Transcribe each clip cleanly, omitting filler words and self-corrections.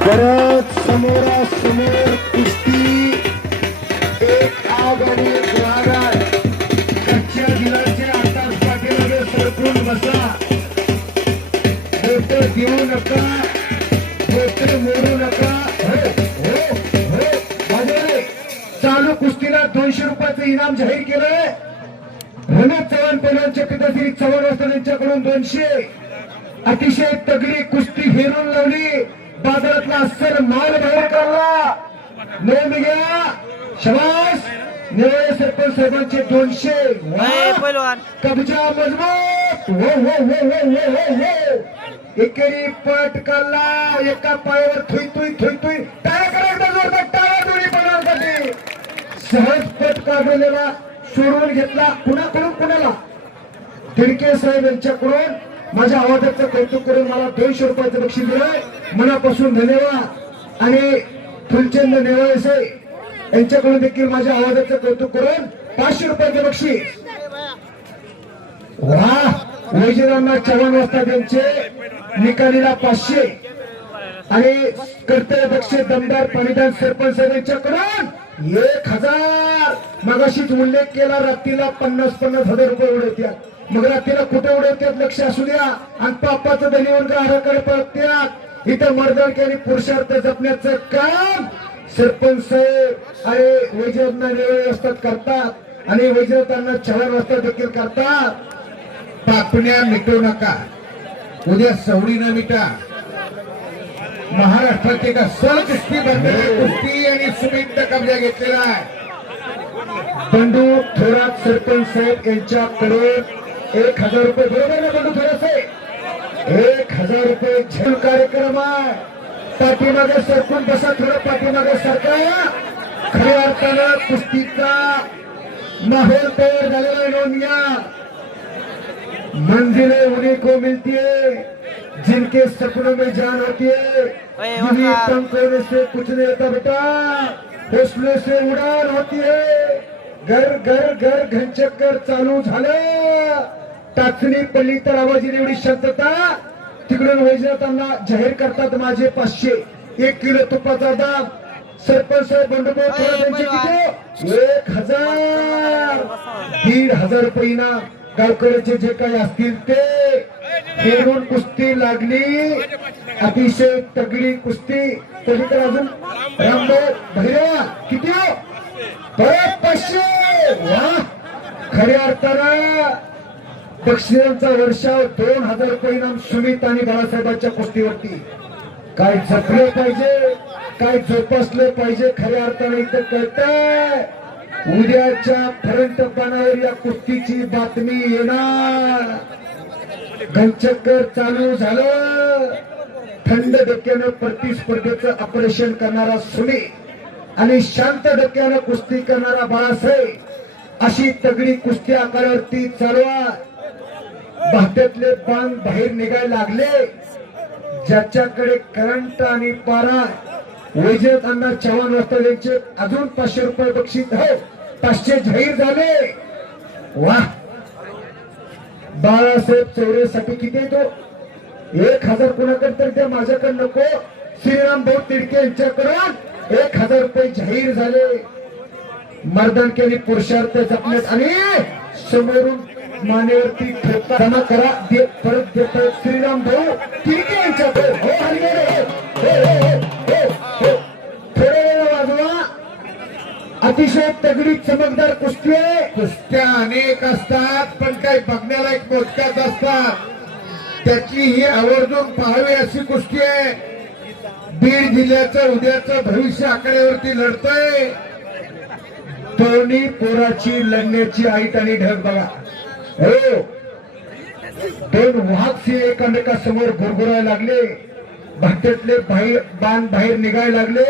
परत समोरासमोर कुस्ती एक आग आणि एक रागार कच्च्या दिलाचे आताच पाठीमागे सरकून बसा बोट देऊ नका बोट मोडू नका चालू कुस्तीला 200 रुपयाचं इनाम जाहीर केलंय रमेश चव्हाण पैलवानच्या पिताश्री चव्हाण वाजता यांच्याकडून 200 अतिशय तगडी कुस्ती हेरून लावली बाजारातला अस्सल माल बाहेर काढला नोंद घ्या शबास नेवळे सरपंच साहेबांचे 200 कब्जा मजबूत हो हो हो हो हो हो हो एकेरी पट काढला एका पायावर थुई थुई थुई थुई टाळ्या करा एकदा जोरदार टाळ्या दोन्ही पैलवानांसाठी सहज पट काढलेला सोडवून घेतला कुणाला तिडके साहेब यांच्याकडून माझ्या आवाजाचं कौतुक करून मला 200 रुपयाचं बक्षीस दिलंय मनापासून धन्यवाद आणि फुलचंद नेवाळे यांच्याकडून देखील माझ्या आवाजाचं कौतुक करून 500 रुपयाचे बक्षीस वा वैजनाथ चव्हाण वाजता त्यांचे निकालीला 500 आणि कर्तव्यदक्ष दमदार पाणीदार सरपंच यांच्याकडून 1000 मगाशीच उल्लेख केला रात्रीला 50,000 रुपये उडवत्या मग रात्रीला कुठे उडवत्यात लक्ष असू द्या आणि पापाचं दलिवन घराकडे पळत्यात इथं मर्दानकी आणि पुरुषार्थ जपण्याचं काम सरपंच साहेब आणि वैजनाथ व्यवस्था करतात आणि वैजनाथांना 4 वाजता देखील करतात पापण्या मिटवू नका उद्या सवडीनं मिटा महाराष्ट्रात एका सण कुस्ती बनलेली कुस्ती आणि सुमित कब्जा घेतलेला आहे बंडू थोरात सरपंच साहेब यांच्याकडे 1000 रुपये बरोबर ना बंडू थोरात साहेब 1000 रुपये झेल कार्यक्रम आहे पाठीमागे सरकून बसा थोडं पाठीमागे सरका खऱ्या अर्थानं कुस्तीचा माहोल तयार झालेला नोंद घ्या मंजिलें उन्हीं को मिलती है जिनके सपनों में जान होती है कम करने से कुछ नहीं होता बेटा हौसले से उड़ान होती है घर घर घर घनचक्कर चालू झालं टाचणी पडली तर आवाजीने एवढी शांतता तिकडून वैजनाथांना जाहीर करतात माझे 500 1 किलो तुपाचा दाब सरपंच साहेब बंडोबा यांचे किती 1000 1,500 रुपये इनाम गावकऱ्याचे जे काही असतील ते खेळून कुस्ती लागली अतिशय तगडी कुस्ती तरी तर अजून रामभाऊ भैया किती 500 वा खऱ्या अर्थानं बक्षिसांचा वर्षाव 2,000 रुपये इनाम सुमित आणि बाळासाहेबांच्या कुस्तीवरती काय जपले पाहिजे काय जोपासले पाहिजे खऱ्या अर्थानं इथं कळतंय उद्याच्या फ्रंट पानावर या कुस्तीची बातमी येणार घनचक्कर चालू झालं थंड डोक्यानं प्रतिस्पर्धेचं ऑपरेशन करणारा सुमित आणि शांत डोक्यानं कुस्ती करणारा बाळासाहेब अशी तगडी कुस्ती आकारावरती चालवा भात्यातले बाण बाहेर निघायला लागले ज्याच्याकडे करंट आणि पारा वैजनाथांना चव्हाण वाजता यांचे अजून 500 रुपये बक्षीस हो 500 जाहीर झाले वा बाळासाहेब चौरेसाठी किती येतो 1000 कोणाकडे तर त्या माझ्याकडे नको श्रीराम भाऊ तिडके यांच्याकडून 1000 रुपये जाहीर झाले मर्दानकी आणि पुरुषार्थ जपण्यात आणि समोरून मानेवरती ठोका जमा करा परत देतो श्रीराम भाऊ तिडके यांच्याकडे हो थोडे वाजवा अतिशय तगडी चमकदार कुस्ती आहे कुस्त्या अनेक असतात पण काही बघण्याला एक मोजक्याच असतात त्यातली ही आवर्जून पाहावी अशी कुस्ती आहे बीड जिल्ह्याचं उद्याचं भविष्य आकड्यावरती लढतंय दोन्ही पोराची लढण्याची ऐट आणि ढग बघा हो 2 वाघ सिंह एकामेकासमोर गुरगुरायला लागले भाट्यातले बाण बाहेर निघायला लागले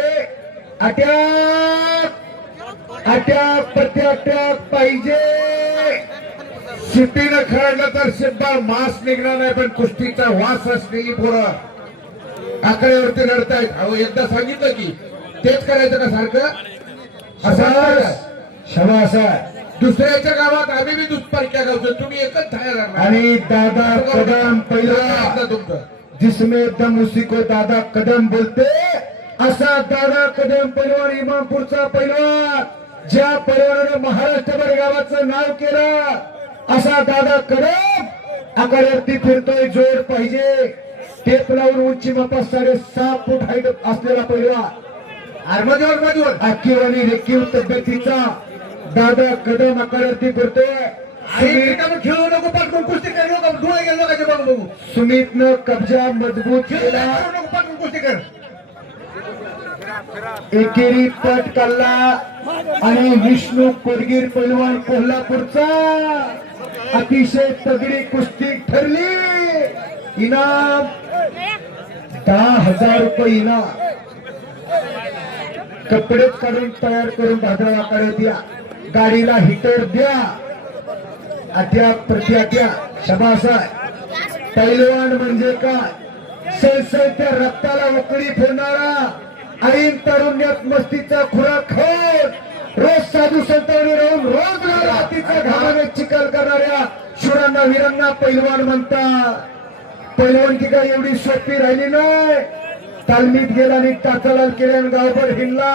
अटॅक प्रत्याटॅक पाहिजे शिट्टीनं खेळलं तर शिब्बा मास निघणार नाही पण कुस्तीचा वास असलेली पोरं आकड्यावरती लढतायत अहो एकदा सांगितलं की तेच करायचं का सारखं असा शबास दुसऱ्याच्या गावात आम्ही बी दुष्पारख्या गावतो, तुम्ही एकच ठाया राहणार. आणि दादा कदम पहिला तुमचं जिसमें दम उसी को दादा कदम बोलते, असा दादा कदम पैलवान इमामपूरचा पैलवान, ज्या पैलवानाने महाराष्ट्रभर गावाचं नाव केलं, असा दादा कदम आकड्यावरती फिरतोय. जोड पाहिजे, टेप लावून उंची मापा 6.5 फूट हाईट असलेला पैलवान, आर्मदीवर आखीवानी रेखीव तब्येतीचा दादा कदम आकड्यावरती फिरतोय. खेळू नको, पाठवून कुस्ती करू नको, डोळे गेलो का बघू बघू. सुमितनं कब्जा मजबूत केला, नको, पाठवून कुस्ती कर. एकेरी पट काढला आणि विष्णू कोडगीर पैलवान कोल्हापूरचा अतिशय तगडी कुस्ती ठरली. इनाम 10,000 रुपये इनाम. कपडेच काढून तयार करून भाद्रावाकडे द्या, गाडीला हिटर द्या, अट्या प्रत्याट्या शबास आहे. पैलवान म्हणजे काय, सळसळत्या रक्ताला उकळी फिरणारा, ऐन तारुण्यात मस्तीचा खुराक खाऊन रोज साधू संतांनी राहून रोज रातीचा घामाने चिखल करणाऱ्या शूरांना वीरांना पैलवान म्हणतात. पैलवानकी काय एवढी सोपी राहिली नाही. तालमीत गेला आणि टाचालाल केल्याने गावभर हिंडला,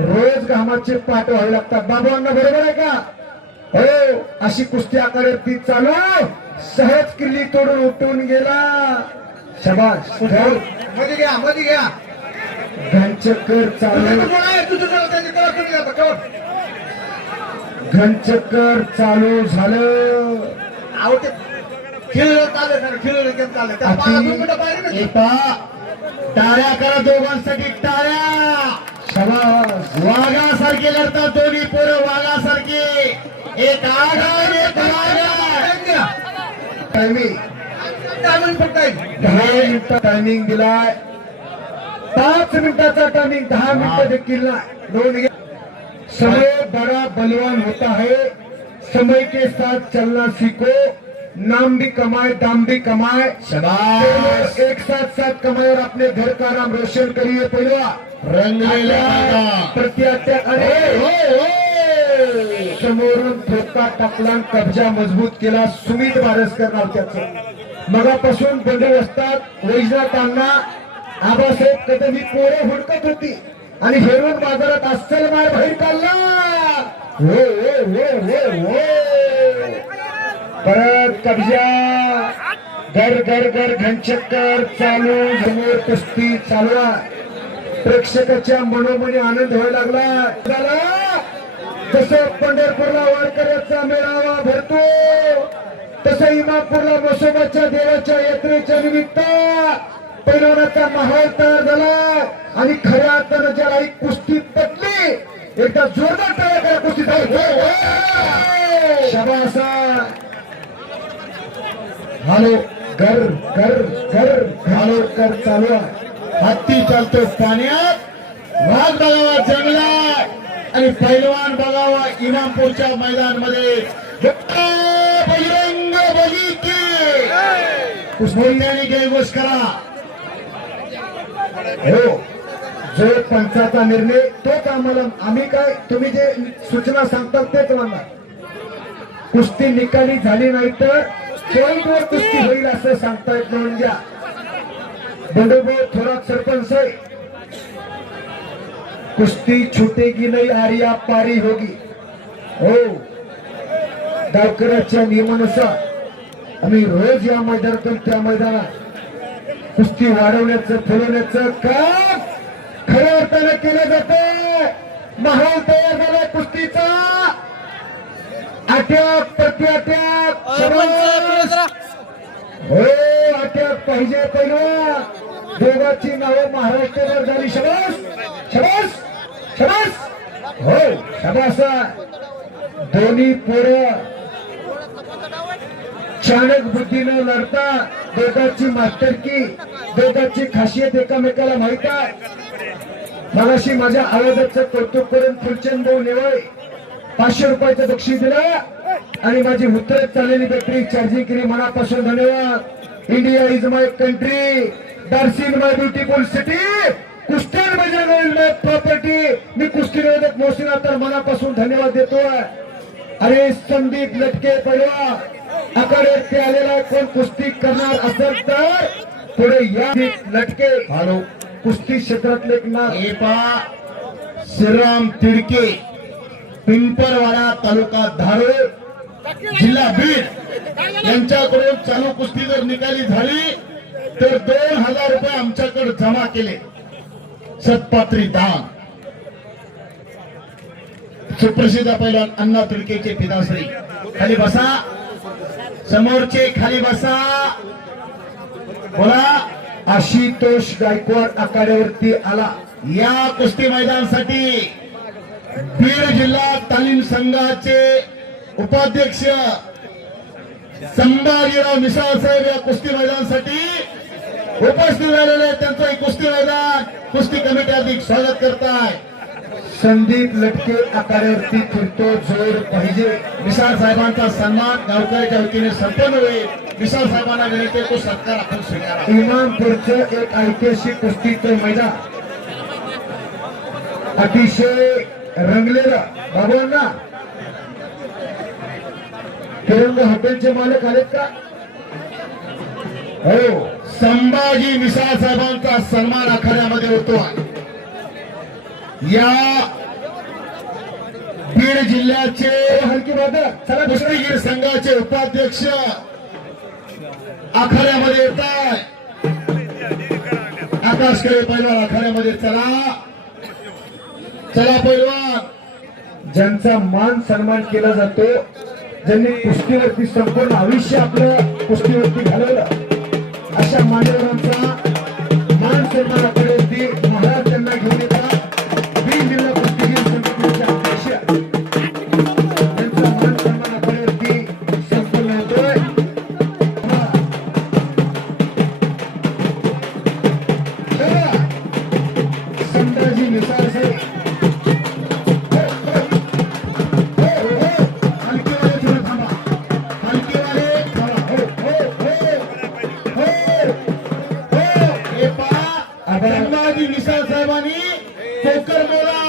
रोज घामाचे पाठ व्हावे लागतात. बाबांना बरोबर आहे का? हो, अशी कुस्ती आकारावरती चालू, सहज किल्ली तोडून उठून गेला. शबाश, मध्ये घ्या, मध्ये घ्या. घनचक्कर चालू, घनचक्कर चालू झालं. खेळ चालू, खेळ चालू. टाळ्या करा दोघांसाठी, टाळ्या. शबाश, वाघासारखे लढतात दोन्ही पोरं, वाघासारखे. एक आघाड, एक वाघा. टायमिंग 10 मिनिटं टायमिंग दिलाय. 5 मिनिटाचा टायमिंग, 10 मिनिटं देखील नाही. समय बड़ा बलवान होता है, समय के साथ चलना सीखो, नाम भी कमाए दाम भी कमाए. शाबाश, एक साथ कमाए और अपने घर का नाम रोशन करिए. पहिला समोरून धोका टाकला, कब्जा मजबूत केला. सुमित बारसकर नाव त्याचं. मगापासून बंदोबस्तात वैजनाथ अण्णा, आबासाहेब कदम ही पोरं हुडकत होती आणि हेरून बाजारात अस्सल मार बाहेर काढला. हो हो हो हो हो, परत कब्जा, घर घर घर घनचक्कर चालू, समोर कुस्ती चालू आहे. प्रेक्षकाच्या मनोमनी आनंद व्हायला लागला. जसं पंढरपूरला वारकऱ्याचा मेळावा भरतो, तसं इमामपूरला म्हसोबाच्या देवाच्या यात्रेच्या निमित्त पैलवानाचा माहोल तयार झाला. आणि खऱ्या अर्थानं ज्याला ही कुस्ती पटली, एकदा जोरदार तयार करा कुस्ती चालू. शाबास. हालो घर घर घर हालो कर चालू आहे. हत्ती चालतो पाण्यात, वाघ बघावा जंगलात आणि पैलवान बघावा इमामपूरच्या मैदानमध्ये. बजरंग बली की कुस्तीने जयघोष करा. हो, जो पंचाचा निर्णय तोच आम्हाला, आम्ही काय तुम्ही जे सूचना सांगतात तेच म्हणणार. कुस्ती निकाली झाली नाही तर पॉइंटवर कुस्ती होईल असं सांगता येत म्हणून घ्या. बंडोबो थोरात सरपंच आहे. कुस्ती छुटेगी नहीं, आरिया पारी होगी. हो, गावकऱ्याच्या नियमानुसार आम्ही रोज या मैदानातून त्या मैदानात कुस्ती वाढवण्याचं फुलवण्याचं काम खऱ्या अर्थाने केलं जातं. माहोल तयार झाला कुस्तीचा. अटॅक प्रत्याटॅक, हो अटॅक पाहिजे. पहिला दोघांची नावं महाराष्ट्रभर झाली. शबास शबास शबास, हो शबास. दोन्ही पोरं चाणक बुद्धीनं लढता, दोघांची मास्टरकी, दोघांची खासियत एकामेकाला माहित आहे. मगाशी माझ्या आवाजाचं कौतुक करून फुलचंद भाऊ नेवळे 500 रुपयाचं बक्षीस दिलं आणि माझी उतरत चाललेली बॅटरी चार्जिंग केली. मनापासून धन्यवाद. इंडिया इज माय कंट्री, दार्सिन माय ब्युटिफुल सिटी, कुस्त्यान माझ्या प्रॉपर्टी. मी कुस्ती निवेदक मोहसिना तर मनापासून धन्यवाद देतोय. अरे संदीप लटके पैलवान आखाड्यात आलेला कोण कुस्ती करणार असेल तर पुढे या लटके हॅलो कुस्ती क्षेत्रातले एक नाव हे पहा श्रीराम तिडके पिंपरवाडा तालुका धारोळ जिल्हा बीड यांच्याकडून चालू कुस्ती जर निकाली झाली तर 2000 रुपये आमच्याकडे जमा केले सत्पात्री दान. सुप्रसिद्ध पैलवान अण्णा तिडकेचे पिताश्री खाली बसा, समोरचे खाली बसा. बोला. आशुतोष गायकवाड आखाड्यावरती आला. या कुस्ती मैदानासाठी बीड जिल्हा तालीम संघाचे उपाध्यक्ष संभाजीराव मिसाळ साहेब या कुस्ती मैदानासाठी उपस्थित झालेले आहेत. त्यांचं हे कुस्ती मैदान कुस्ती कमिटी अधिक स्वागत करताय. संदीप लटके आखाड्यावरती फिरतो जोर पाहिजे. मिसाळ साहेबांचा सन्मान गावकऱ्याच्या वतीने संपन्न होईल. मिसाळ साहेबांना विनंती आहे, तो सत्कार आपण स्वीकारा. इमामपूरचं एक ऐतिहासिक कुस्तीचं मैदान अतिशय रंगलेलं. बाबांना तिरंग हॉटेलचे मालक आलेत का? हो, संभाजी मिसाळ साहेबांचा सन्मान आखाड्यामध्ये होतो. या बीड जिल्ह्याचे हलकी बाबा चला कुस्तीगीर संघाचे उपाध्यक्ष आखाड्यामध्ये येत आहे. आकाशकडे पैलवान आखाड्यामध्ये चला चला पैलवान. ज्यांचा मान सन्मान केला जातो, ज्यांनी कुस्तीवरती संपूर्ण आयुष्य आपलं कुस्तीवरती घालवलं, अशा मान्यवरांचा मान सन्मान आखाड्यावरती महाराज त्यांना घेऊन येतात. बीड जिल्हा कुस्तीगीर संघटनेचे अध्यक्ष त्यांचा मान सन्मान आखाड्यावरती संपूर्ण होतोय. संभाजी मिसाळ साहेब संभाजी मिसाळ साहेबांनी पोकर बोला.